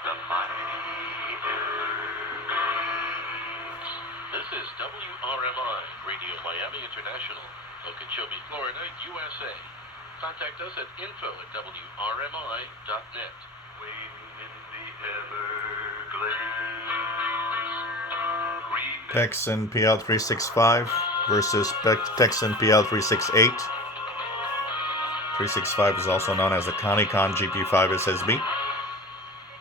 The mighty Everglades. This is WRMI, Radio Miami International, Okeechobee, Florida, USA. Contact us at info@wrmi.net. Waiting in the Everglades. Tecsun PL-365 versus Tecsun PL-368. 365 is also known as the CountyComm GP5 SSB.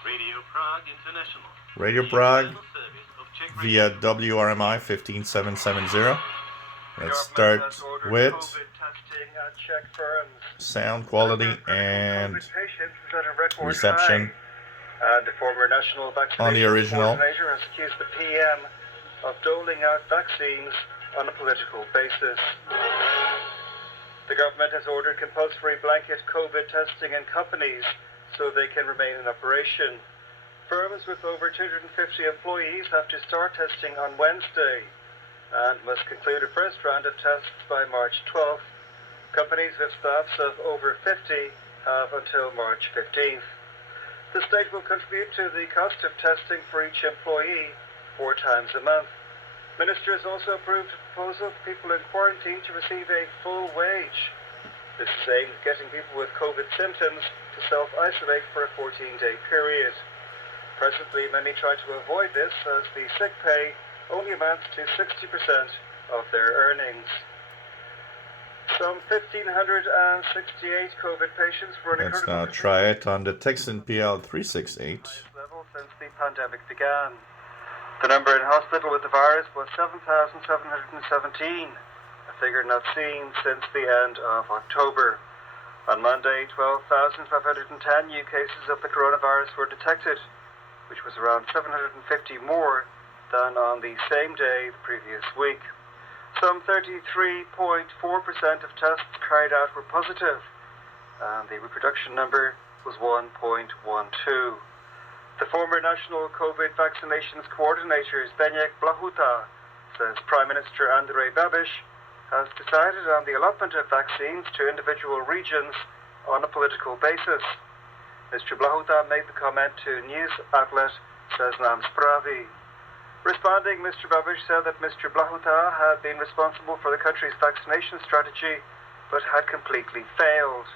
Radio Prague International. Radio Prague via WRMI 15770. Let's start with sound quality and reception The former national on the original. coordinator has accused the PM of doling out vaccines on a political basis. The government has ordered compulsory blanket COVID testing in companies so they can remain in operation. Firms with over 250 employees have to start testing on Wednesday and must conclude a first round of tests by March 12th. Companies with staffs of over 50 have until March 15th. The state will contribute to the cost of testing for each employee 4 times a month. Ministers also approved a proposal for people in quarantine to receive a full wage. This is aimed at getting people with COVID symptoms to self-isolate for a 14-day period. Presently, many try to avoid this as the sick pay only amounts to 60% of their earnings. Some 1,568 COVID patients were in Let's now try it on the Tecsun PL-368. level since the pandemic began. The number in hospital with the virus was 7,717, a figure not seen since the end of October. On Monday, 12,510 new cases of the coronavirus were detected, which was around 750 more than on the same day the previous week. Some 33.4% of tests carried out were positive, and the reproduction number was 1.12. The former national COVID vaccinations coordinator, Zbigniew Blahuta, says Prime Minister Andrej Babiš has decided on the allotment of vaccines to individual regions on a political basis. Mr. Blahuta made the comment to news outlet Seznam Sprawy. Responding, Mr. Babiš said that Mr. Blahuta had been responsible for the country's vaccination strategy, but had completely failed.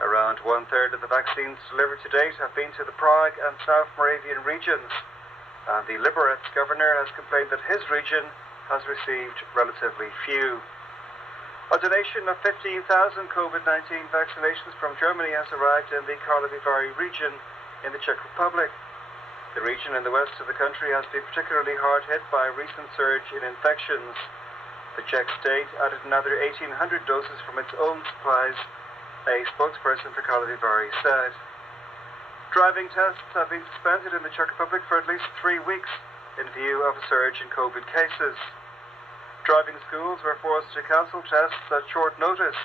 Around 1/3 of the vaccines delivered to date have been to the Prague and South Moravian regions, and the Liberec governor has complained that his region has received relatively few. A donation of 15,000 COVID-19 vaccinations from Germany has arrived in the Karlovy Vary region in the Czech Republic. The region in the west of the country has been particularly hard hit by a recent surge in infections. The Czech state added another 1,800 doses from its own supplies, a spokesperson for Karlovy Vary said. Driving tests have been suspended in the Czech Republic for at least 3 weeks in view of a surge in COVID cases. Driving schools were forced to cancel tests at short notice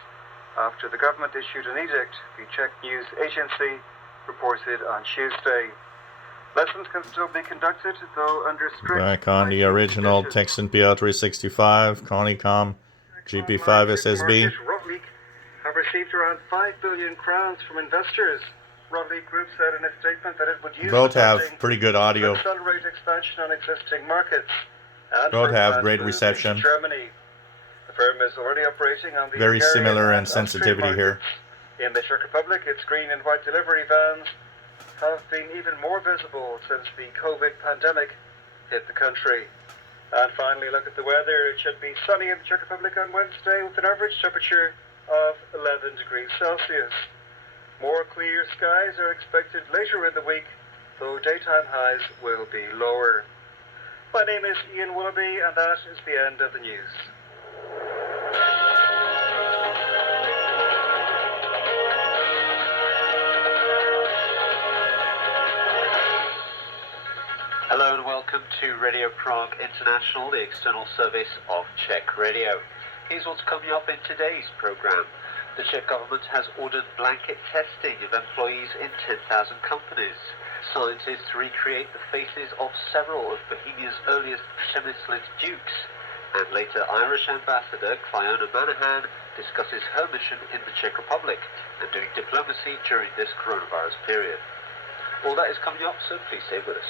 after the government issued an edict, the Czech news agency reported on Tuesday. Lessons can still be conducted, though under strict... Back on the original Tecsun PL-365, CountyComm GP5 SSB. Have received around 5 billion crowns from investors. Rodley Group said in a statement that it would use Both have pretty good audio. to accelerate expansion on existing markets. And Both have great move reception. into Germany. The firm is already operating on the Very Hungarian similar in and Austrian sensitivity here. markets. In the Czech Republic, its green and white delivery vans have been even more visible since the COVID pandemic hit the country. And finally, look at the weather. It should be sunny in the Czech Republic on Wednesday with an average temperature of 11 degrees Celsius. More clear skies are expected later in the week, though daytime highs will be lower. My name is Ian Willoughby, and that is the end of the news. Hello and welcome to Radio Prague International, the external service of Czech Radio. Here's what's coming up in today's program. The Czech government has ordered blanket testing of employees in 10,000 companies. Scientists recreate the faces of several of Bohemia's earliest Przemyslit dukes. And later, Irish Ambassador Fiona Manahan discusses her mission in the Czech Republic and doing diplomacy during this coronavirus period. All that is coming up, so please stay with us.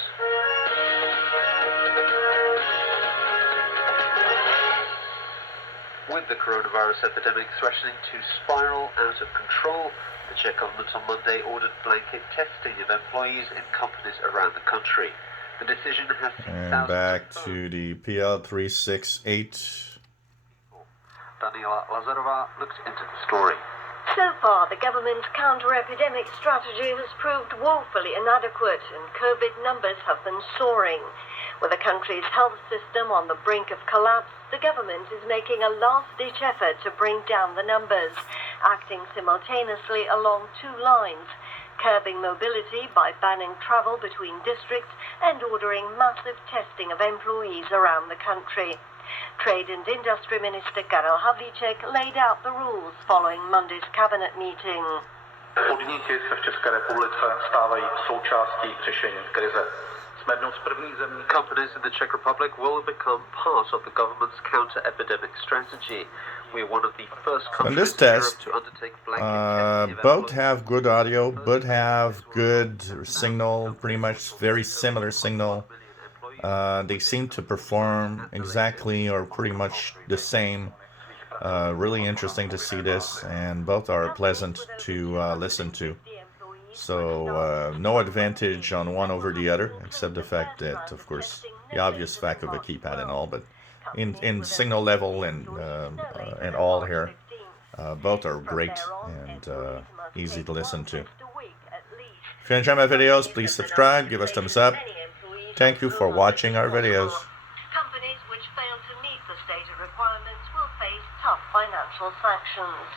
With the coronavirus epidemic threatening to spiral out of control, the Czech government on Monday ordered blanket testing of employees in companies around the country. The decision has seen And back to the PL-368. Daniela Lazarova looked into the story. So far, the government's counter-epidemic strategy has proved woefully inadequate, and COVID numbers have been soaring. With the country's health system on the brink of collapse, the government is making a last-ditch effort to bring down the numbers, acting simultaneously along two lines: curbing mobility by banning travel between districts and ordering massive testing of employees around the country. Trade and Industry Minister Karel Havlíček laid out the rules following Monday's cabinet meeting. Podniky se v České republice stávají součástí řešení krize. Jsme jednou z prvních zemí. Companies in the Czech Republic will become part of the government's counter-epidemic strategy. We are one of the first In countries this in Europe test, to undertake blanket testing of both employees. have good audio, both have good signal, pretty much very similar signal. They seem to perform exactly or pretty much the same. Really interesting to see this, and both are pleasant to listen to. So no advantage on one over the other, except the fact that, of course, the obvious fact of a keypad and all, but in signal level and all here, both are great and easy to listen to. If you enjoy my videos, please subscribe, give us thumbs up. Thank you for watching our videos. Companies which fail to meet the stated requirements will face tough financial sanctions.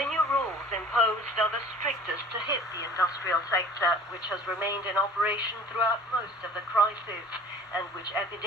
The new rules imposed are the strictest to hit the industrial sector, which has remained in operation throughout most of the crisis, and which epidemic